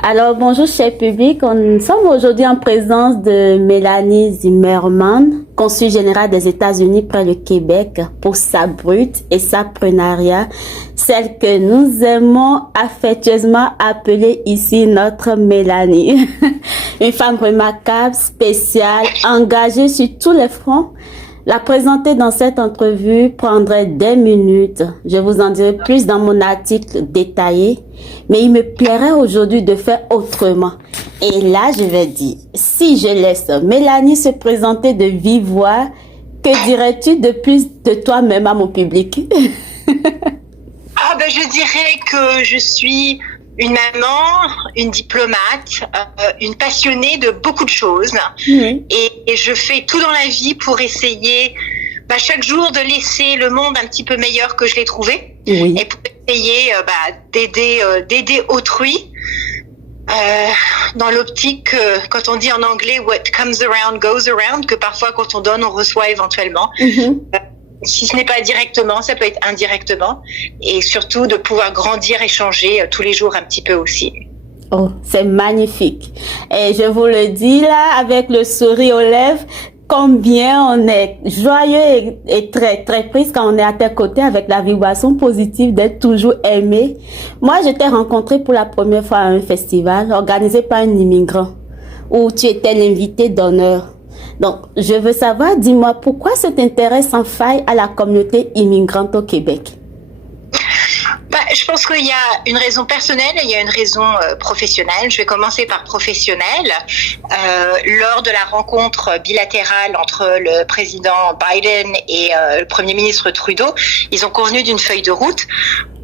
Alors, bonjour, cher public. Nous sommes aujourd'hui en présence de Mélanie Zimmerman, consul général des États-Unis près le Québec, pour sa brute et sa prenariat, celle que nous aimons affectueusement appeler ici notre Mélanie. Une femme remarquable, spéciale, engagée sur tous les fronts. La présenter dans cette entrevue prendrait des minutes. Je vous en dirai plus dans mon article détaillé. Mais il me plairait aujourd'hui de faire autrement. Et là, je vais dire, si je laisse Mélanie se présenter de vive voix, que dirais-tu de plus de toi-même à mon public? Je dirais que je suis une maman, une diplomate, une passionnée de beaucoup de choses. Et je fais tout dans la vie pour essayer chaque jour de laisser le monde un petit peu meilleur que je l'ai trouvé. Oui. Et pour essayer d'aider autrui. Dans l'optique que, quand on dit en anglais what comes around goes around, que parfois quand on donne on reçoit éventuellement. Si ce n'est pas directement, ça peut être indirectement, et surtout de pouvoir grandir et changer tous les jours un petit peu aussi. Oh, c'est magnifique. Et je vous le dis là, avec le sourire aux lèvres, combien on est joyeux et très, très prise quand on est à tes côtés avec la vibration positive d'être toujours aimé. Moi, je t'ai rencontré pour la première fois à un festival organisé par un immigrant où tu étais l'invité d'honneur. Donc, je veux savoir, dis-moi, pourquoi cet intérêt sans faille à la communauté immigrante au Québec? Je pense qu'il y a une raison personnelle et il y a une raison professionnelle. Je vais commencer par professionnelle. Lors de la rencontre bilatérale entre le président Biden et le premier ministre Trudeau, ils ont convenu d'une feuille de route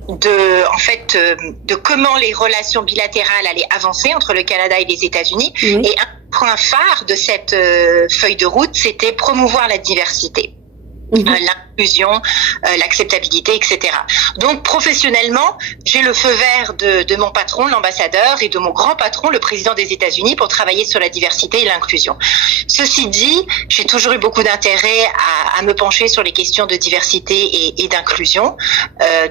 de comment les relations bilatérales allaient avancer entre le Canada et les États-Unis. Et un point phare de cette feuille de route, c'était promouvoir la diversité. L'inclusion, l'acceptabilité, etc. Donc professionnellement, j'ai le feu vert de mon patron, l'ambassadeur, et de mon grand patron, le président des États-Unis, pour travailler sur la diversité et l'inclusion. Ceci dit, j'ai toujours eu beaucoup d'intérêt à me pencher sur les questions de diversité et d'inclusion.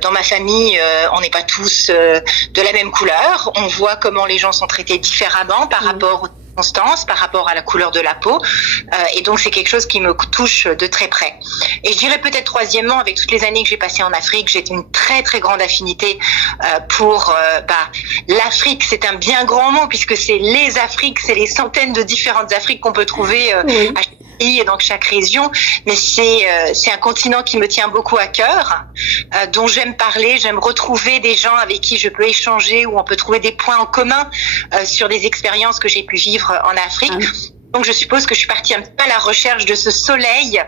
Dans ma famille, on n'est pas tous de la même couleur. On voit comment les gens sont traités différemment par rapport aux circonstances, par rapport à la couleur de la peau, et donc c'est quelque chose qui me touche de très près. Et je dirais peut-être troisièmement, avec toutes les années que j'ai passées en Afrique, j'ai une très très grande affinité pour l'Afrique. C'est un bien grand mot puisque c'est les Afriques, c'est les centaines de différentes Afriques qu'on peut trouver à chaque pays et dans chaque région, mais c'est un continent qui me tient beaucoup à cœur, dont j'aime parler, j'aime retrouver des gens avec qui je peux échanger, où on peut trouver des points en commun sur des expériences que j'ai pu vivre en Afrique. Donc je suppose que je suis partie un peu à la recherche de ce soleil,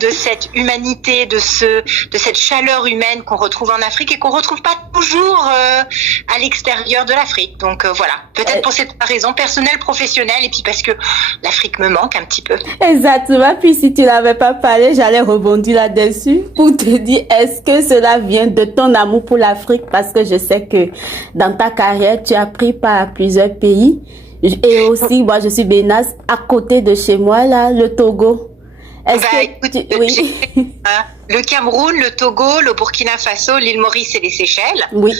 de cette humanité, de cette chaleur humaine qu'on retrouve en Afrique et qu'on retrouve pas toujours à l'extérieur de l'Afrique. Donc voilà, peut-être pour cette raison personnelle, professionnelle, et puis parce que l'Afrique me manque un petit peu. Exactement. Puis si tu n'avais pas parlé, j'allais rebondir là-dessus pour te dire, est-ce que cela vient de ton amour pour l'Afrique? Parce que je sais que dans ta carrière, tu as pris part à plusieurs pays. Et aussi, moi, je suis bénisse à côté de chez moi, là, le Togo. Le Cameroun, le Togo, le Burkina Faso, l'île Maurice et les Seychelles. Oui.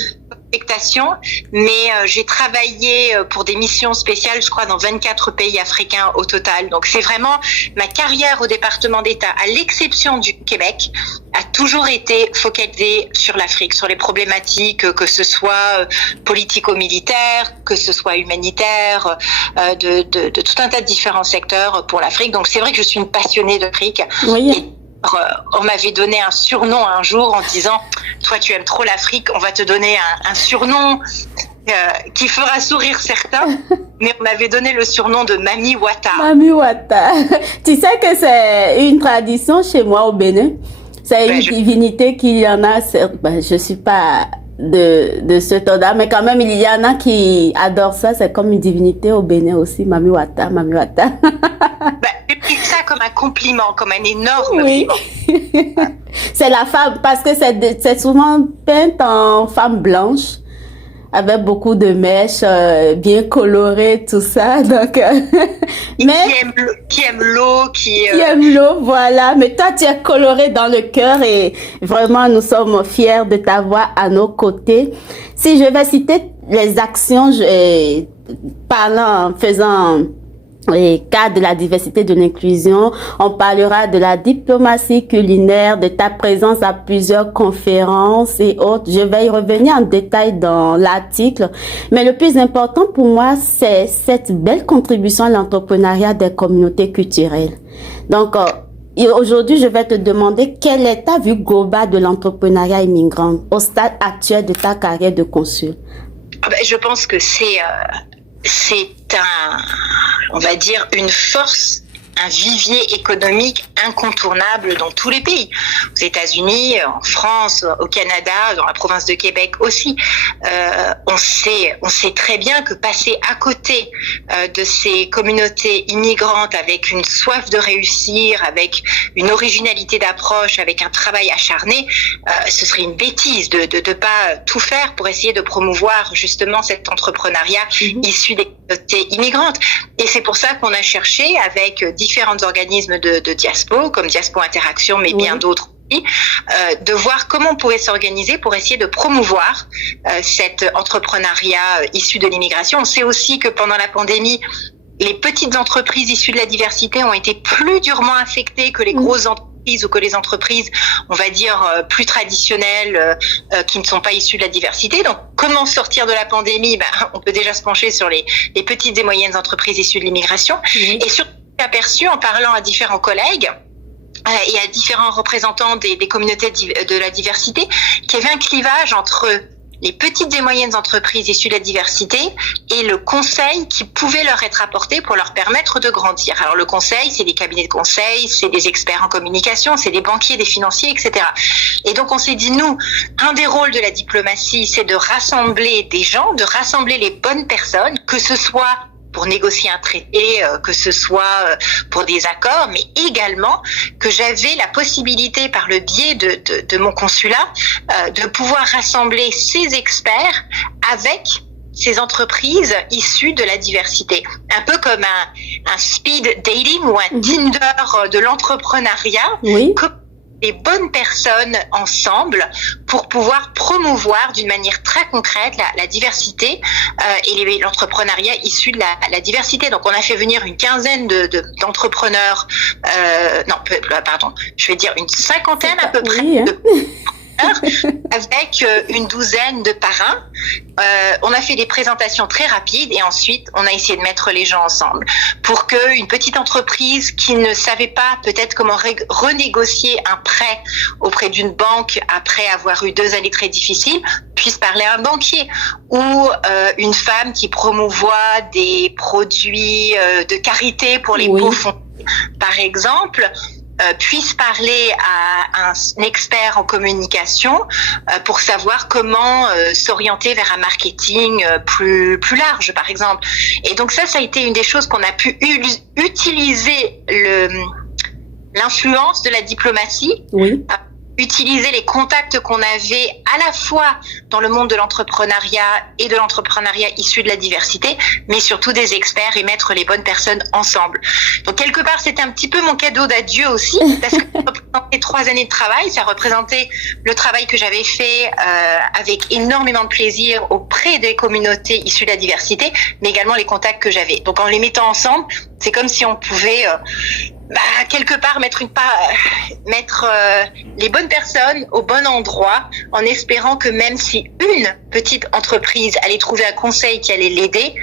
Mais j'ai travaillé pour des missions spéciales, je crois, dans 24 pays africains au total. Donc c'est vraiment ma carrière au département d'État, à l'exception du Québec, a toujours été focalisée sur l'Afrique, sur les problématiques, que ce soit politico-militaires, que ce soit humanitaire, de tout un tas de différents secteurs pour l'Afrique. Donc c'est vrai que je suis une passionnée d'Afrique. Oui. On m'avait donné un surnom un jour en disant « Toi, tu aimes trop l'Afrique, on va te donner un surnom qui fera sourire certains. » Mais on m'avait donné le surnom de Mami Wata. Mami Wata. Tu sais que c'est une tradition chez moi au Bénin. C'est une divinité qu'il y en a. Je suis pas de ce temps-là, mais quand même, il y en a qui adorent ça. C'est comme une divinité au Bénin aussi. Mami Wata, Mami Wata. J'ai pris ça comme un compliment, comme un énorme compliment. C'est la femme, parce que c'est souvent peinte en femme blanche. avec beaucoup de mèches, bien colorées, tout ça. Donc, qui aime l'eau, qui aime l'eau, voilà. Mais toi, tu es coloré dans le cœur et vraiment, nous sommes fiers de t'avoir à nos côtés. Si je vais citer les actions, faisant les cas de la diversité de l'inclusion, on parlera de la diplomatie culinaire, de ta présence à plusieurs conférences et autres. Je vais y revenir en détail dans l'article. Mais le plus important pour moi, c'est cette belle contribution à l'entrepreneuriat des communautés culturelles. Donc, aujourd'hui, je vais te demander quelle est ta vue globale de l'entrepreneuriat immigrant au stade actuel de ta carrière de consul. Je pense que c'est on va dire, une force, un vivier économique incontournable dans tous les pays. Aux États-Unis, en France, au Canada, dans la province de Québec aussi. On sait très bien que passer à côté de ces communautés immigrantes avec une soif de réussir, avec une originalité d'approche, avec un travail acharné, ce serait une bêtise de pas tout faire pour essayer de promouvoir justement cet entrepreneuriat issu des communautés immigrantes. Et c'est pour ça qu'on a cherché avec différents organismes de Diaspo, comme Diaspo Interaction, mais bien d'autres aussi, de voir comment on pouvait s'organiser pour essayer de promouvoir cet entrepreneuriat issu de l'immigration. On sait aussi que pendant la pandémie, les petites entreprises issues de la diversité ont été plus durement affectées que les grosses entreprises ou que les entreprises, on va dire, plus traditionnelles qui ne sont pas issues de la diversité. Donc, comment sortir de la pandémie? On peut déjà se pencher sur les petites et moyennes entreprises issues de l'immigration. Et surtout, j'ai aperçu en parlant à différents collègues et à différents représentants des communautés de la diversité qu'il y avait un clivage entre les petites et moyennes entreprises issues de la diversité et le conseil qui pouvait leur être apporté pour leur permettre de grandir. Alors le conseil, c'est des cabinets de conseil, c'est des experts en communication, c'est des banquiers, des financiers, etc. Et donc on s'est dit, nous, un des rôles de la diplomatie, c'est de rassembler des gens, de rassembler les bonnes personnes, que ce soit pour négocier un traité, que ce soit pour des accords, mais également que j'avais la possibilité, par le biais de mon consulat, de pouvoir rassembler ces experts avec ces entreprises issues de la diversité. Un peu comme un speed dating ou un Tinder de l'entrepreneuriat. Oui. Les bonnes personnes ensemble pour pouvoir promouvoir d'une manière très concrète la diversité et l'entrepreneuriat issu de la diversité. Donc, on a fait venir une quinzaine d'entrepreneurs, je vais dire une cinquantaine à peu près avec une douzaine de parrains. On a fait des présentations très rapides et ensuite on a essayé de mettre les gens ensemble pour qu'une petite entreprise qui ne savait pas peut-être comment renégocier un prêt auprès d'une banque après avoir eu 2 années très difficiles puisse parler à un banquier, ou une femme qui promouvoit des produits de carité pour les peaux foncées, par exemple, puisse parler à un expert en communication pour savoir comment s'orienter vers un marketing plus large, par exemple. Et donc ça a été une des choses qu'on a pu utiliser l'influence de la diplomatie. Oui. Utiliser les contacts qu'on avait à la fois dans le monde de l'entrepreneuriat et de l'entrepreneuriat issu de la diversité, mais surtout des experts et mettre les bonnes personnes ensemble. Donc quelque part, c'était un petit peu mon cadeau d'adieu aussi, parce que ça représentait 3 années de travail, ça représentait le travail que j'avais fait avec énormément de plaisir auprès des communautés issues de la diversité, mais également les contacts que j'avais. Donc en les mettant ensemble, c'est comme si on pouvait quelque part mettre les bonnes personnes au bon endroit, en espérant que même si une petite entreprise allait trouver un conseil qui allait l'aider,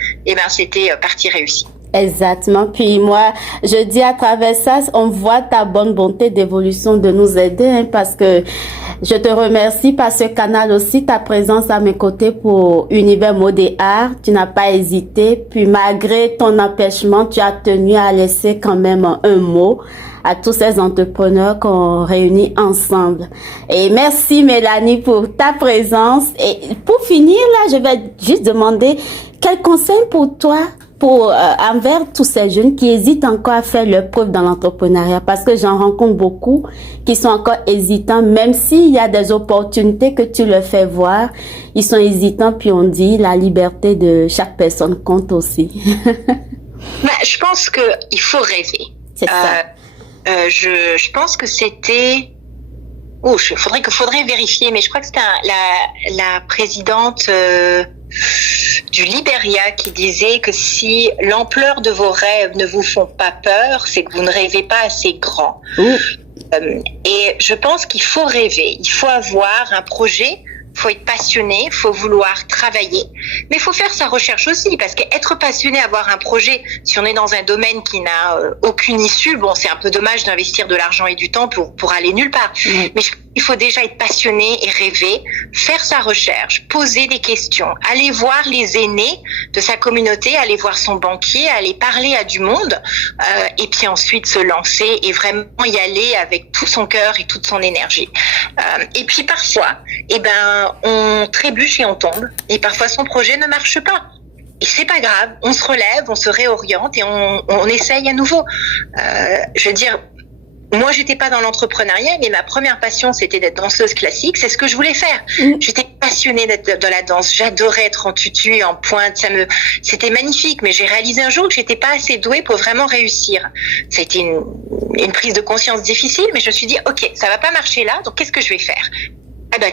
c'était partie réussie. Exactement. Puis moi, je dis à travers ça, on voit ta bonne volonté d'évolution de nous aider, parce que je te remercie par ce canal aussi, ta présence à mes côtés pour Univers Mode et Art. Tu n'as pas hésité. Puis malgré ton empêchement, tu as tenu à laisser quand même un mot à tous ces entrepreneurs qu'on réunit ensemble. Et merci Mélanie pour ta présence. Et pour finir là, je vais juste demander quel conseil pour toi envers tous ces jeunes qui hésitent encore à faire leur preuve dans l'entrepreneuriat, parce que j'en rencontre beaucoup qui sont encore hésitants, même s'il y a des opportunités que tu leur fais voir, ils sont hésitants, puis on dit la liberté de chaque personne compte aussi. Je pense que il faut rêver. C'est ça. Je pense que c'était... faudrait vérifier, mais je crois que c'était la présidente du Liberia qui disait que si l'ampleur de vos rêves ne vous font pas peur, c'est que vous ne rêvez pas assez grand. Et je pense qu'il faut rêver, il faut avoir un projet, il faut être passionné, il faut vouloir travailler, mais il faut faire sa recherche aussi, parce qu'être passionné, avoir un projet, si on est dans un domaine qui n'a aucune issue, bon, c'est un peu dommage d'investir de l'argent et du temps pour aller nulle part. Mais il faut déjà être passionné et rêver, faire sa recherche, poser des questions, aller voir les aînés de sa communauté, aller voir son banquier, aller parler à du monde, et puis ensuite se lancer et vraiment y aller avec tout son cœur et toute son énergie. Et puis parfois, on trébuche et on tombe, et parfois son projet ne marche pas. Et c'est pas grave, on se relève, on se réoriente et on essaye à nouveau. Je veux dire, moi, j'étais pas dans l'entrepreneuriat, mais ma première passion, c'était d'être danseuse classique. C'est ce que je voulais faire. J'étais passionnée d'être dans la danse. J'adorais être en tutu et en pointe. C'était magnifique. Mais j'ai réalisé un jour que j'étais pas assez douée pour vraiment réussir. Ça a été une prise de conscience difficile, mais je me suis dit, OK, ça va pas marcher là. Donc, qu'est-ce que je vais faire?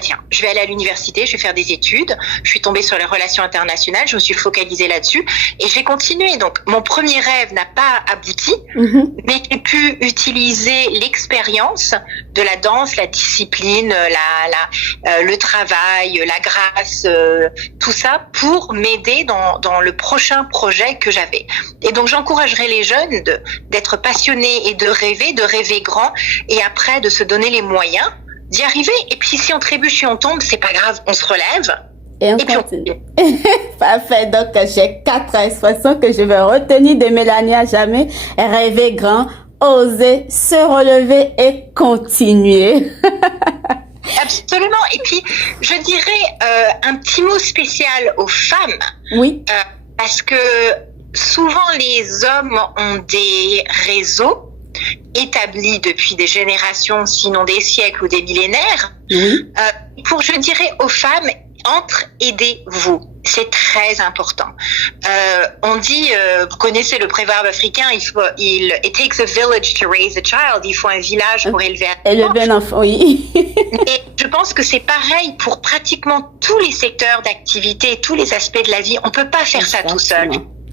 Tiens, je vais aller à l'université, je vais faire des études. Je suis tombée sur les relations internationales, je me suis focalisée là-dessus et j'ai continué. Donc, mon premier rêve n'a pas abouti, mais j'ai pu utiliser l'expérience de la danse, la discipline, le travail, la grâce, tout ça pour m'aider dans le prochain projet que j'avais. Et donc, j'encouragerais les jeunes d'être passionnés et de rêver grand et après de se donner les moyens d'y arriver. Et puis si on trébuche et on tombe, c'est pas grave, on se relève. Et on continue. Parfait. Donc, j'ai 4 expressions que je vais retenir de Mélanie à jamais. Rêver grand, oser, se relever et continuer. Absolument. Et puis, je dirais un petit mot spécial aux femmes. Oui. Parce que souvent, les hommes ont des réseaux établis depuis des générations, sinon des siècles ou des millénaires. Pour, je dirais aux femmes, aidez-vous. C'est très important. On dit, vous connaissez le proverbe africain, it takes a village to raise a child. Il faut un village pour élever un enfant. Oui. Et je pense que c'est pareil pour pratiquement tous les secteurs d'activité, tous les aspects de la vie. On peut pas faire ça tout seul.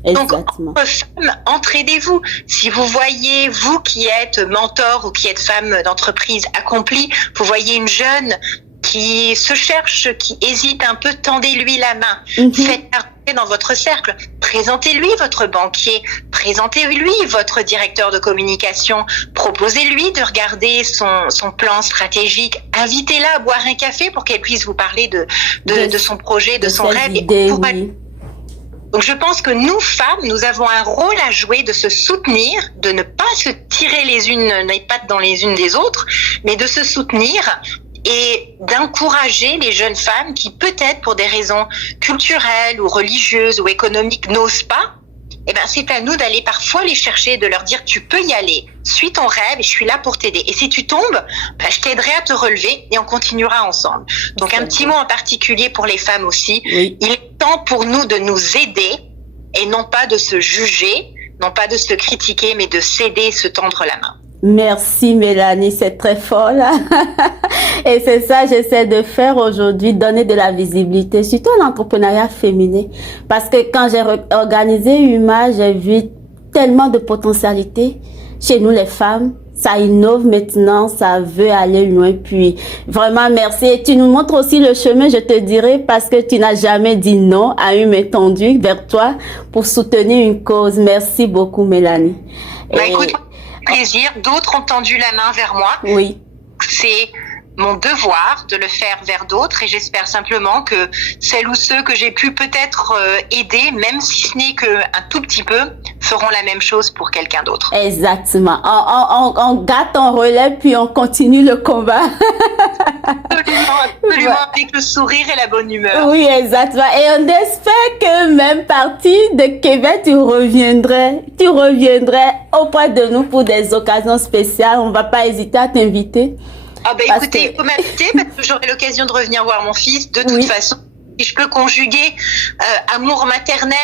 Donc, entre femmes, entraidez-vous. Si vous voyez, vous qui êtes mentor ou qui êtes femme d'entreprise accomplie, vous voyez une jeune qui se cherche, qui hésite un peu, tendez-lui la main. Faites dans votre cercle. Présentez-lui votre banquier. Présentez-lui votre directeur de communication. Proposez-lui de regarder son plan stratégique. Invitez-la à boire un café pour qu'elle puisse vous parler de son projet, de son rêve. Donc, je pense que nous, femmes, nous avons un rôle à jouer de se soutenir, de ne pas se tirer les pattes dans les unes des autres, mais de se soutenir et d'encourager les jeunes femmes qui, peut-être pour des raisons culturelles ou religieuses ou économiques, n'osent pas. C'est à nous d'aller parfois les chercher, de leur dire tu peux y aller, suis ton rêve et je suis là pour t'aider. Et si tu tombes, je t'aiderai à te relever et on continuera ensemble. Donc un petit mot en particulier pour les femmes aussi. Il est temps pour nous de nous aider et non pas de se juger, non pas de se critiquer, mais de s'aider, se tendre la main. Merci Mélanie, c'est très fort là. Et c'est ça que j'essaie de faire aujourd'hui, donner de la visibilité, surtout à l'entrepreneuriat féminin. Parce que quand j'ai organisé UMA, j'ai vu tellement de potentialités chez nous les femmes. Ça innove maintenant, ça veut aller loin. Puis vraiment merci. Et tu nous montres aussi le chemin, je te dirais, parce que tu n'as jamais dit non à une main tendue vers toi pour soutenir une cause. Merci beaucoup Mélanie. Écoute, plaisir. D'autres ont tendu la main vers moi. Oui. C'est mon devoir de le faire vers d'autres et j'espère simplement que celles ou ceux que j'ai pu peut-être aider, même si ce n'est qu'un tout petit peu, feront la même chose pour quelqu'un d'autre. Exactement. On gâte, on relève, puis on continue le combat. Absolument, avec le sourire et la bonne humeur. Oui, exactement. Et on espère que même parti de Québec, tu reviendrais auprès de nous pour des occasions spéciales. On va pas hésiter à t'inviter. Ah ben écoutez, il faut m'inviter parce que j'aurai l'occasion de revenir voir mon fils. De toute façon, si je peux conjuguer amour maternel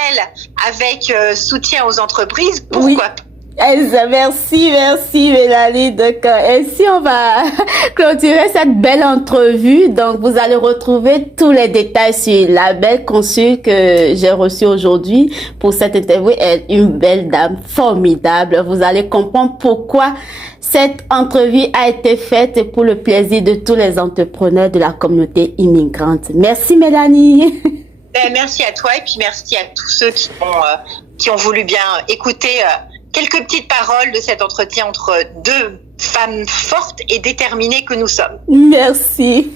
avec soutien aux entreprises, pourquoi pas? Merci Mélanie. Donc, ainsi on va clôturer cette belle entrevue. Donc, vous allez retrouver tous les détails sur la belle consul que j'ai reçue aujourd'hui pour cette interview. Elle est une belle dame formidable. Vous allez comprendre pourquoi cette entrevue a été faite pour le plaisir de tous les entrepreneurs de la communauté immigrante. Merci Mélanie. Merci à toi et puis merci à tous ceux qui ont voulu bien écouter quelques petites paroles de cet entretien entre deux femmes fortes et déterminées que nous sommes. Merci.